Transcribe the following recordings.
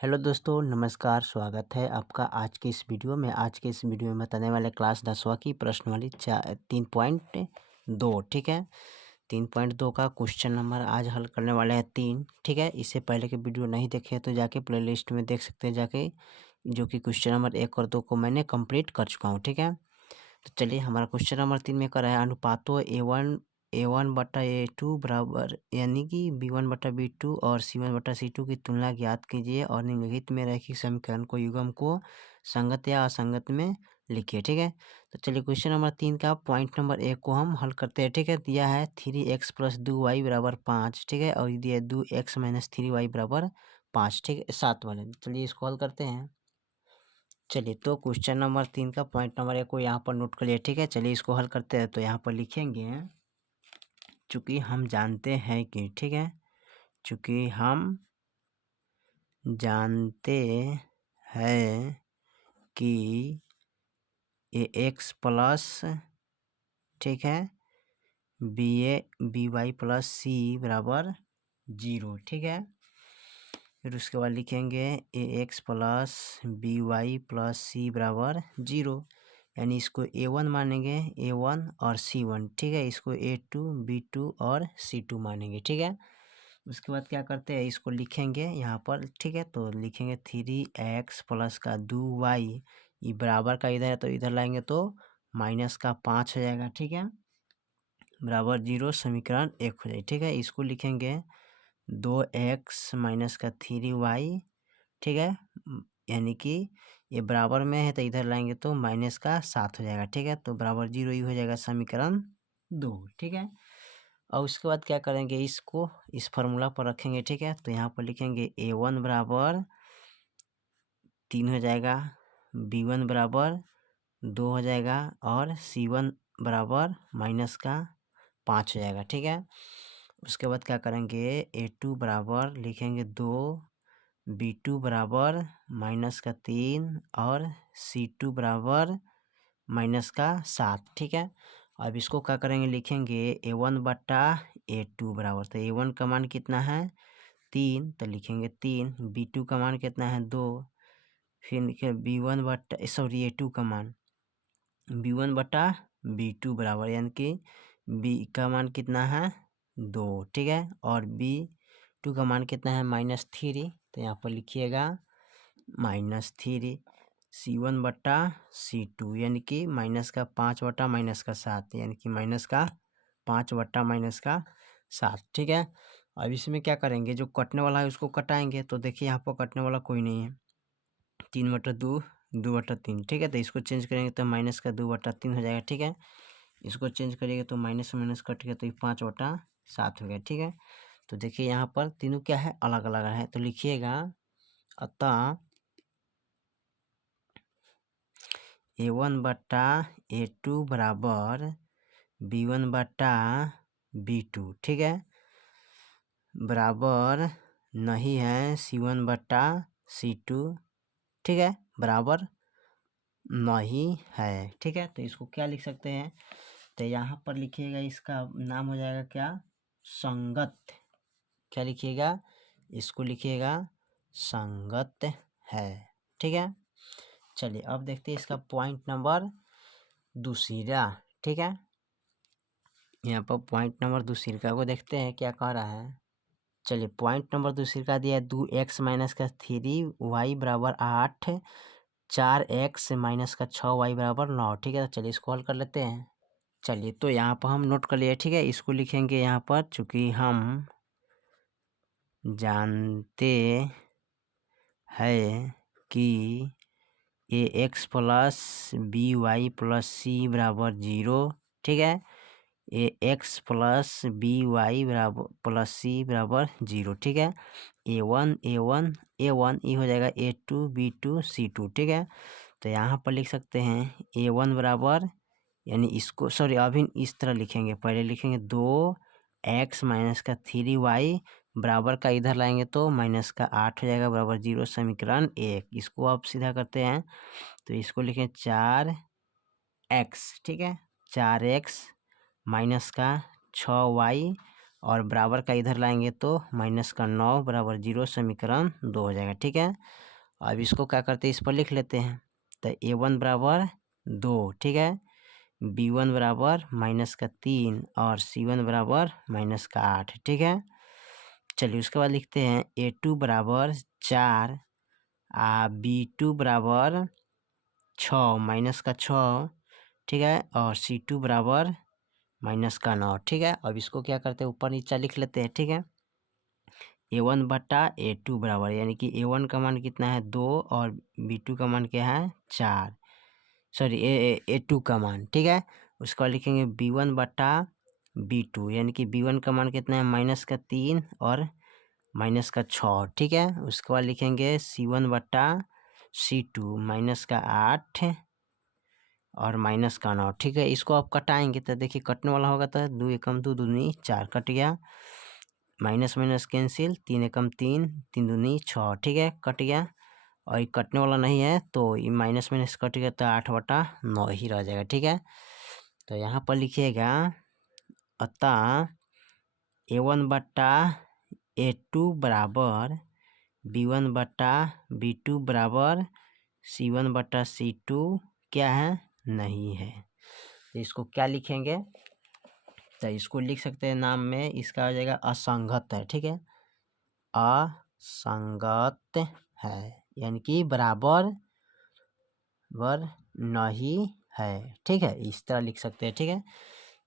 Hello दोस्तों, नमस्कार। स्वागत है आपका आज के इस वीडियो में। आज के इस वीडियो में बताने वाले क्लास 10वां की प्रश्नावली 3.2। ठीक है, 3.2 का क्वेश्चन नंबर आज हल करने वाले हैं 3। ठीक है, इससे पहले के वीडियो नहीं देखे तो जाके प्लेलिस्ट में देख सकते हैं जाके, जो कि क्वेश्चन नंबर 1 और 2 को मैंने कंप्लीट कर चुका हूँ। ठीक है, तो चलिए हमारा क्वेश्चन नंबर 3 में कर रहा है अनुपातों A1 बटा A2 बराबर यानी कि B1 बटा B2 और C1 बटा C2 की तुलना ज्ञात कीजिए और निम्नलिखित में रैखिक समीकरण को युग्म को संगत या असंगत में लिखिए। ठीक है, तो चलिए क्वेश्चन नंबर 3 का पॉइंट नंबर 1 को हम हल करते हैं। ठीक है, दिया है 3x प्लस 2y बराबर 5। ठीक है, और दिया है 2x माइनस 3y बराबर 5। ठीक है, 7 वाले। चलिए इसको हल करते हैं। चलिए तो क्वेश्चन नंबर 3 का पॉइंट नंबर 1 को यहाँ पर नोट कर लिया। ठीक है, चलिए इसको हल करते हैं। तो यहाँ पर लिखेंगे चूँकि हम जानते हैं कि, ठीक है, चूँकि हम जानते हैं कि ax प्लस, ठीक है, by प्लस c बराबर 0। ठीक है, फिर उसके बाद लिखेंगे ax plus by plus c बराबर 0, यानी इसको A1 मानेंगे, A1 और C1। ठीक है, इसको A2 B2 और C2 मानेंगे। ठीक है, उसके बाद क्या करते हैं, इसको लिखेंगे यहाँ पर। ठीक है, तो लिखेंगे 3x प्लस का 2y, ये बराबर का इधर है तो इधर लाएंगे तो माइनस का 5 हो जाएगा। ठीक है, बराबर 0, समीकरण 1 हो जाएगा। ठीक है, इसको लिखेंगे 2x माइनस का 3y। ठीक है, यानी कि ये बराबर में है तो इधर लाएंगे तो माइनस का 7 हो जाएगा। ठीक है, तो बराबर 0 ही हो जाएगा, समीकरण 2। ठीक है, और उसके बाद क्या करेंगे, इसको इस फार्मूला पर रखेंगे। ठीक है, तो यहाँ पर लिखेंगे A1 बराबर 3 हो जाएगा, B1 बराबर 2 हो जाएगा और C1 बराबर माइनस का 5 हो जाएगा। ठीक है, उसके बाद क्या करेंगे, A2 बराबर लिखेंगे 2, B2 बराबर माइनस का 3 और C2 बराबर माइनस का 7। ठीक है, अब इसको क्या करेंगे, लिखेंगे A1 बटा A2 बराबर, तो A1 का मान कितना है 3, तो लिखेंगे 3। B2 का मान कितना है 2, फिर लिखे B1 बटा सॉरी A2 का मान B1 बटा B2 बराबर, यानी कि B का मान कितना है 2। ठीक है, और B2 का मान कितना है -3, तो यहाँ पर लिखिएगा -3। C1 बटा C2 यानी कि माइनस का 5 बटा माइनस का 7, यानी कि माइनस का 5 बटा माइनस का 7। ठीक है, अब इसमें क्या करेंगे, जो कटने वाला है उसको कटाएंगे। तो देखिए यहाँ पर कटने वाला कोई नहीं है, 3 बटा 2, 2 बटा 3। ठीक है, तो इसको चेंज करेंगे तो माइनस का 2 बटा 3 हो जाएगा। ठीक है, इसको चेंज करिएगा तो माइनस माइनस कट गया तो ये 5 बटा 7 हो गया। ठीक है, तो देखिए यहाँ पर तीनों क्या है, अलग अलग है, तो लिखिएगा अतः A1 बटा A2 बराबर B1 बटा B2। ठीक है, बराबर नहीं है C1 बटा C2। ठीक है, बराबर नहीं है। ठीक है, तो इसको क्या लिख सकते हैं, तो यहाँ पर लिखिएगा, इसका नाम हो जाएगा क्या, संगत। क्या लिखिएगा, इसको लिखिएगा संगत है। ठीक है, चलिए अब देखते हैं इसका पॉइंट नंबर दूसरा। ठीक है, यहाँ पर पॉइंट नंबर दूसरा को देखते हैं क्या कह रहा है। चलिए पॉइंट नंबर दूसरा दिया है 2x माइनस का 3y बराबर 8, 4x माइनस का 6y बराबर 9। ठीक है, तो चलिए इसको हल कर लेते हैं। चलिए तो यहाँ पर हम नोट कर लिए। ठीक है, इसको लिखेंगे यहाँ पर, चूँकि हम जानते हैं कि ax plus by plus c बराबर 0। ठीक है, ax प्लस by बराबर प्लस c बराबर 0। ठीक है, A1 ये हो जाएगा A2 B2 C2। ठीक है, तो यहाँ पर लिख सकते हैं A1 बराबर, यानी इसको सॉरी अभी इस तरह लिखेंगे, पहले लिखेंगे 2x माइनस का 3y बराबर का इधर लाएंगे तो माइनस का 8 हो जाएगा, बराबर 0, समीकरण 1। इसको आप सीधा करते हैं तो इसको लिखें 4x। ठीक है, 4x माइनस का 6y और बराबर का इधर लाएंगे तो माइनस का 9 बराबर 0 समीकरण 2 हो जाएगा। ठीक है, अब इसको क्या करते हैं, इस पर लिख लेते हैं। तो a1 बराबर 2, ठीक है, b1 बराबर माइनस का 3 और c1 बराबर माइनस का 8। ठीक है, चलिए उसके बाद लिखते हैं a2 बराबर 4 b2 बराबर 6 माइनस का 6। ठीक है, और c2 बराबर माइनस का 9। ठीक है, अब इसको क्या करते हैं, ऊपर नीचे लिख लेते हैं। ठीक है, a1 बटा a2 बराबर, यानी कि a1 का मान कितना है 2 और b2 का मान क्या है 4, सॉरी a2 का मान। ठीक है, उसके बाद लिखेंगे b1 बटा b2, यानी कि b1 का मान कितना है माइनस का 3 और माइनस का 6। ठीक है, उसके बाद लिखेंगे c1 बटा c2 माइनस का 8 और माइनस का 9। ठीक है, इसको आप कटाएंगे तो देखिए कटने वाला होगा तो 2 एकम 2 दूनी 4 कट गया, माइनस माइनस कैंसिल, 3 एकम 3 3 दूनी 6। ठीक है, कट गया, और ये कटने वाला नहीं है तो ये माइनस माइनस कट गया तो 8/9 ही रह जाएगा। ठीक है, तो यहाँ पर लिखिएगा अतः a1 बटा a2 बराबर b1 बटा b2 बराबर c1 बटा c2 क्या है, नहीं है। तो इसको क्या लिखेंगे, तो इसको लिख सकते हैं नाम में, इसका हो जाएगा असंगत है। ठीक है, असंगत है, यानी कि बराबर नहीं है। ठीक है, इस तरह लिख सकते हैं। ठीक है,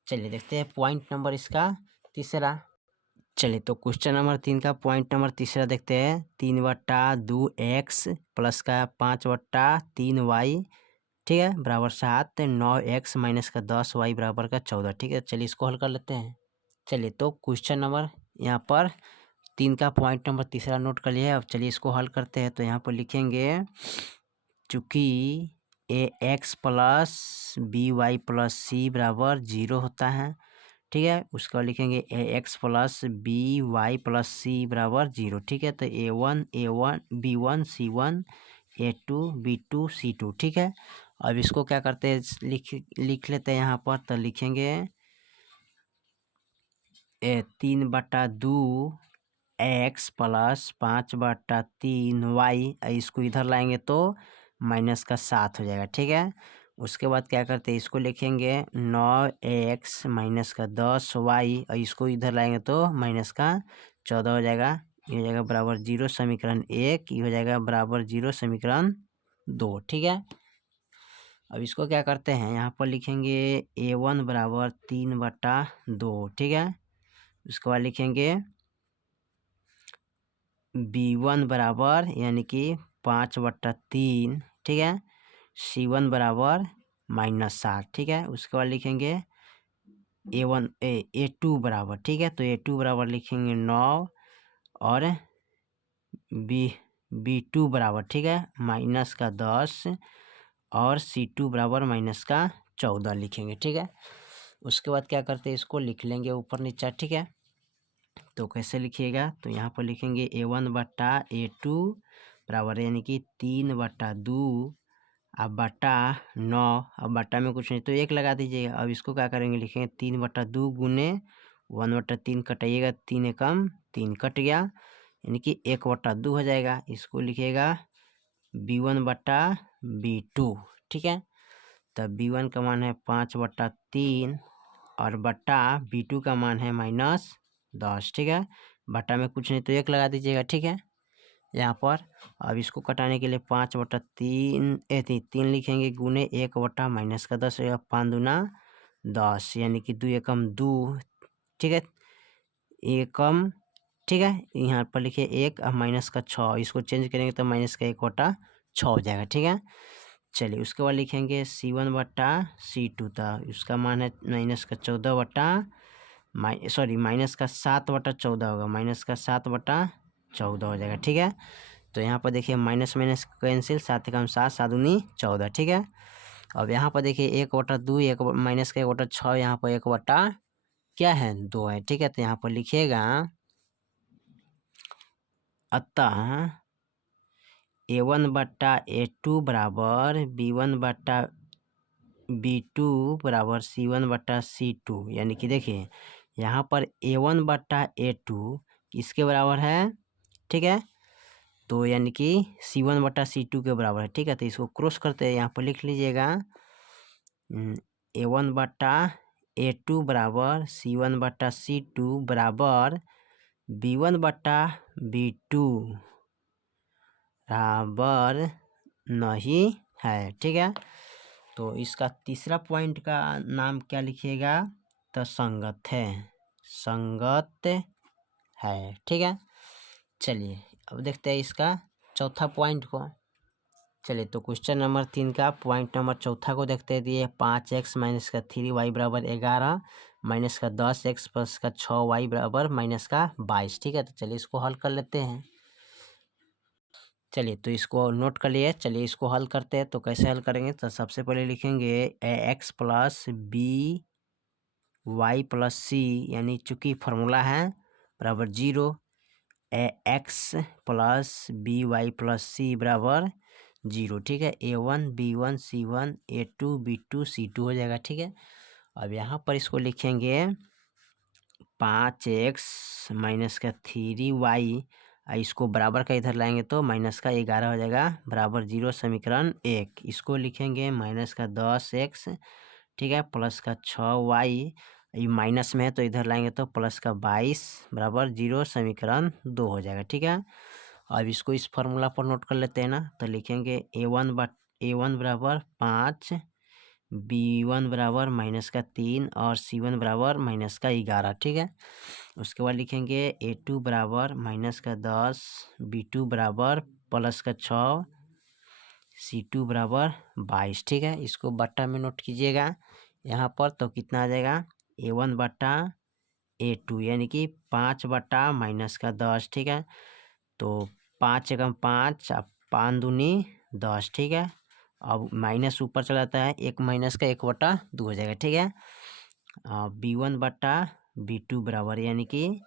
चलिए देखते हैं पॉइंट नंबर इसका तीसरा। चलिए तो क्वेश्चन नंबर 3 का पॉइंट नंबर तीसरा देखते हैं। 3/2x प्लस का 5/3y, ठीक है, बराबर 7, 9x माइनस का 10y बराबर का 14। ठीक है, चलिए इसको हल कर लेते हैं। चलिए तो क्वेश्चन नंबर यहाँ पर 3 का पॉइंट नंबर तीसरा नोट कर लिया है। अब चलिए इसको हल करते हैं। तो यहाँ पर लिखेंगे चूँकि ax plus by plus c बराबर 0 होता है। ठीक है, उसका लिखेंगे ax plus by plus c बराबर 0। ठीक है, तो a1 b1 c1 a2 b2 c2। ठीक है, अब इसको क्या करते हैं, लिख लेते हैं यहाँ पर। तो लिखेंगे 3/2 x प्लस 5/3y, इसको इधर लाएंगे तो माइनस का 7 हो जाएगा। ठीक है, उसके बाद क्या करते हैं, इसको लिखेंगे 9x माइनस का 10y, और इसको इधर लाएंगे तो माइनस का 14 हो जाएगा। ये हो जाएगा बराबर 0 समीकरण 1, ये हो जाएगा बराबर 0 समीकरण 2। ठीक है, अब इसको क्या करते हैं, यहाँ पर लिखेंगे a1 बराबर 3/2। ठीक है, उसके बाद लिखेंगे b1 बराबर यानी कि 5/3। ठीक है, c1 बराबर -7। ठीक है, उसके बाद लिखेंगे a2 बराबर, ठीक है, तो a2 बराबर लिखेंगे 9 और b2 बराबर, ठीक है, माइनस का 10 और c2 बराबर माइनस का 14 लिखेंगे। ठीक है, उसके बाद क्या करते हैं, इसको लिख लेंगे ऊपर नीचे। ठीक है, तो कैसे लिखिएगा, तो यहाँ पर लिखेंगे a1 बटा a2 बराबर यानी कि 3/2 अब बटा 9, अब बटा में कुछ नहीं तो 1 लगा दीजिएगा। अब इसको क्या करेंगे, लिखेंगे 3/2 गुने 1/3 कटाइएगा, 3 एकम 3 कट गया, यानी कि 1/2 हो जाएगा। इसको लिखिएगा b1 बटा b2। ठीक है, तब b1 का मान है 5/3 और बटा b2 का मान है -10। ठीक है, बटा में कुछ नहीं तो 1 लगा दीजिएगा। ठीक है, यहाँ पर अब इसको कटाने के लिए 5/3 3 लिखेंगे गुने 1 माइनस का 10 होगा, 5 दूना 10, यानी कि 2 एकम 2। ठीक है, एकम, ठीक है, यहाँ पर लिखिए 1 और माइनस का 6, इसको चेंज करेंगे तो माइनस का 1/6 हो जाएगा। ठीक है, चलिए उसके बाद लिखेंगे c1 बटा c2 था, उसका मान है माइनस का 7/14 होगा, माइनस का 7/14 हो जाएगा। ठीक है, तो यहाँ पर देखिए माइनस माइनस कैंसिल, 7 एकम 7 7 दूनी 14। ठीक है, अब यहाँ पर देखिए 1/2 एक माइनस का 1/6, यहाँ पर 1 क्या है 2 है। ठीक है, तो यहाँ पर लिखिएगा अतः a1 बटा a2 बराबर b1 बटा b2 बराबर c1 बटा c2, यानी कि देखिए यहाँ पर A1/A2 किसके बराबर है, ठीक है, तो यानी कि C1/C2 के बराबर है, ठीक है। तो इसको क्रॉस करते हैं, यहाँ पर लिख लीजिएगा A1/A2 बराबर C1/C2 बराबर B1/B2 बराबर नहीं है, ठीक है। तो इसका तीसरा पॉइंट का नाम क्या लिखिएगा, तो संगत है, संगत है, ठीक है। चलिए अब देखते हैं इसका चौथा पॉइंट को। चलिए तो क्वेश्चन नंबर 3 का पॉइंट नंबर चौथा को देखते हैं। दिए 5x माइनस का 3y बराबर 11 माइनस का 10x प्लस का 6y बराबर माइनस का 22, ठीक है। तो चलिए इसको हल कर लेते हैं। चलिए तो इसको नोट कर लिए, चलिए इसको हल करते हैं। तो कैसे हल करेंगे, तो सबसे पहले लिखेंगे ax plus by plus c, यानी चूंकि फार्मूला है बराबर 0, ax plus by plus c बराबर 0, ठीक है। a1 b1 c1 a2 b2 c2 हो जाएगा, ठीक है। अब यहाँ पर इसको लिखेंगे 5x माइनस का 3y, इसको बराबर का इधर लाएंगे तो माइनस का 11 हो जाएगा बराबर 0, समीकरण 1। इसको लिखेंगे माइनस का 10x, ठीक है, प्लस का 6y, ये माइनस में है तो इधर लाएंगे तो प्लस का 22 बराबर 0, समीकरण 2 हो जाएगा, ठीक है। अब इसको इस फार्मूला पर नोट कर लेते हैं ना, तो लिखेंगे a1 बराबर 5, b1 बराबर माइनस का 3 और c1 बराबर माइनस का 11, ठीक है। उसके बाद लिखेंगे a2 बराबर माइनस का 10, b2 बराबर प्लस का 6, c2 बराबर 22, ठीक है। इसको बट्टा में नोट कीजिएगा यहाँ पर, तो कितना आ जाएगा a1/a2, यानी कि 5 माइनस का 10, ठीक है। तो 5 एकम 5, 5 दूनी 10, ठीक है। अब माइनस ऊपर चला जाता है, 1 माइनस का 1/2 हो जाएगा, ठीक है। b1/b2 बराबर, यानी कि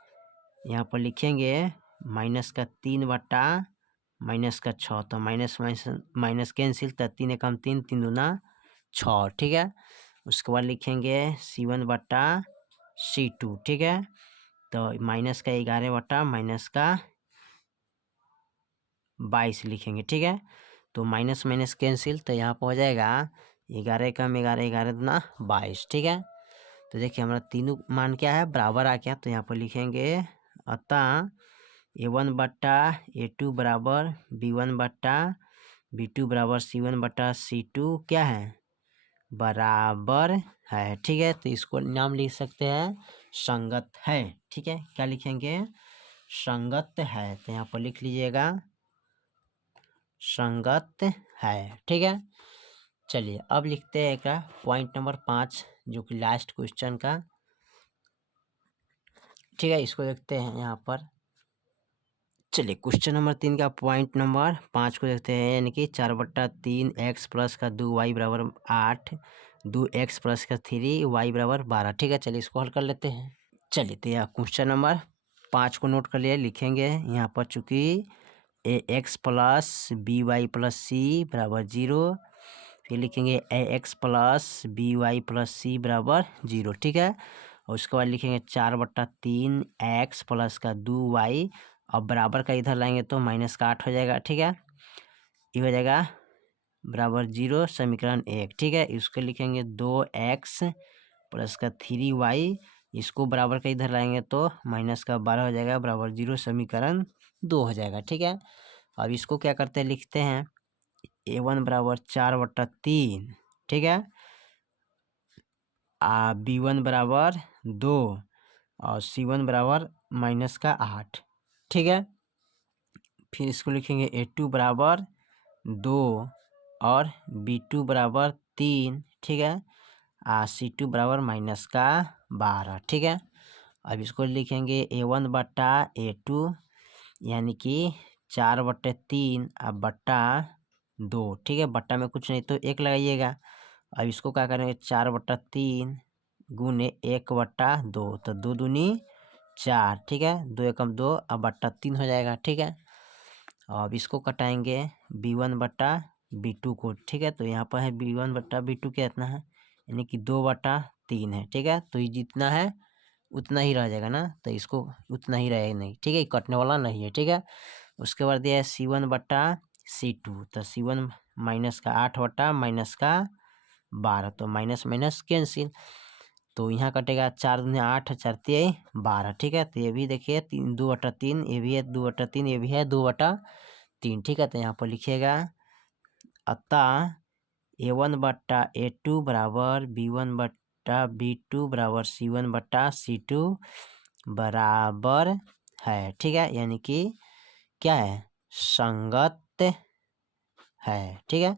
यहाँ पर लिखेंगे माइनस का 3 माइनस का 6, तो माइनस माइनस माइनस कैंसिल, तो 3 एकम 3, 3 दूना 6, ठीक है। उसके बाद लिखेंगे c1/c2, ठीक है। तो माइनस का 11 माइनस का 22 लिखेंगे, ठीक है। तो माइनस माइनस कैंसिल, तो यहाँ पर हो जाएगा 11 कम 11, 11 दूना 22, ठीक है। तो देखिए हमारा तीनों मान क्या है, बराबर आ गया। तो यहाँ पर लिखेंगे अतः a1/a2 बराबर b1/b2 बराबर c1/c2 क्या है, बराबर है, ठीक है। तो इसको नाम लिख सकते हैं संगत है, ठीक है। क्या लिखेंगे, संगत है, तो यहाँ पर लिख लीजिएगा संगत है, ठीक है। चलिए अब लिखते हैं का पॉइंट नंबर 5, जो कि लास्ट क्वेश्चन का, ठीक है। इसको देखते हैं यहाँ पर। चलिए क्वेश्चन नंबर 3 का पॉइंट नंबर 5 को देखते हैं, यानी कि 4/3 x प्लस का 2y बराबर 8, 2x प्लस का 3y बराबर 12, ठीक है। चलिए इसको हल कर लेते हैं। चलिए तो यहाँ क्वेश्चन नंबर 5 को नोट कर लिए, लिखेंगे यहाँ पर चूंकि ax plus by plus c बराबर 0, फिर लिखेंगे ax plus by plus c बराबर 0, ठीक है। और उसके बाद लिखेंगे 4/3 x प्लस का 2y, अब बराबर का इधर लाएंगे तो माइनस का 8 हो जाएगा, ठीक है। ये हो जाएगा बराबर 0, समीकरण 1, ठीक है। इसको लिखेंगे 2x प्लस का 3y, इसको बराबर का इधर लाएंगे तो माइनस का 12 हो जाएगा बराबर 0, समीकरण 2 हो जाएगा, ठीक है। अब इसको क्या करते हैं, लिखते हैं a1 बराबर 4/3, ठीक है, b1 बराबर 2 और c1 बराबर माइनस का 8, ठीक है। फिर इसको लिखेंगे a2 बराबर 2 और b2 बराबर 3, ठीक है, c2 बराबर माइनस का 12, ठीक है। अब इसको लिखेंगे a1/a2, यानी कि 4/3 अब बट्टा 2, ठीक है। बट्टा में कुछ नहीं तो 1 लगाइएगा। अब इसको क्या करेंगे 4/3 गुने 1/2, तो 2 दूनी 4, ठीक है, 2 एकम 2, अब बट्टा 3 हो जाएगा, ठीक है। अब इसको कटाएंगे b1/b2 को, ठीक है। तो यहाँ पर है b1/b2 कितना है, यानी कि 2/3 है, ठीक है। तो ये जितना है उतना ही रह जाएगा ना, तो इसको उतना ही रहेगा नहीं, ठीक है, कटने वाला नहीं है, ठीक है। उसके बाद दिया है C1/C2, तो C1 माइनस का 8/-12, तो माइनस माइनस कैंसिल, तो यहाँ कटेगा 4×8 4×3 12, ठीक है। तो ये भी देखिए 2/3, ये भी है 2/3, ये भी है 2/3, ठीक है। तो यहाँ पर लिखिएगा अतः A1/A2 बराबर B1/B2 बराबर C1/C2 बराबर है, ठीक है, यानी कि क्या है, संगत है, ठीक है।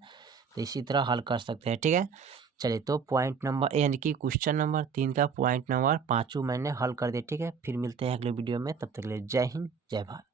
तो इसी तरह हल कर सकते हैं, ठीक है। चलिए, तो पॉइंट नंबर यानी कि क्वेश्चन नंबर 3 का पॉइंट नंबर 5 मैंने हल कर दिया, ठीक है। फिर मिलते हैं अगले वीडियो में, तब तक के लिए जय हिंद जय भारत।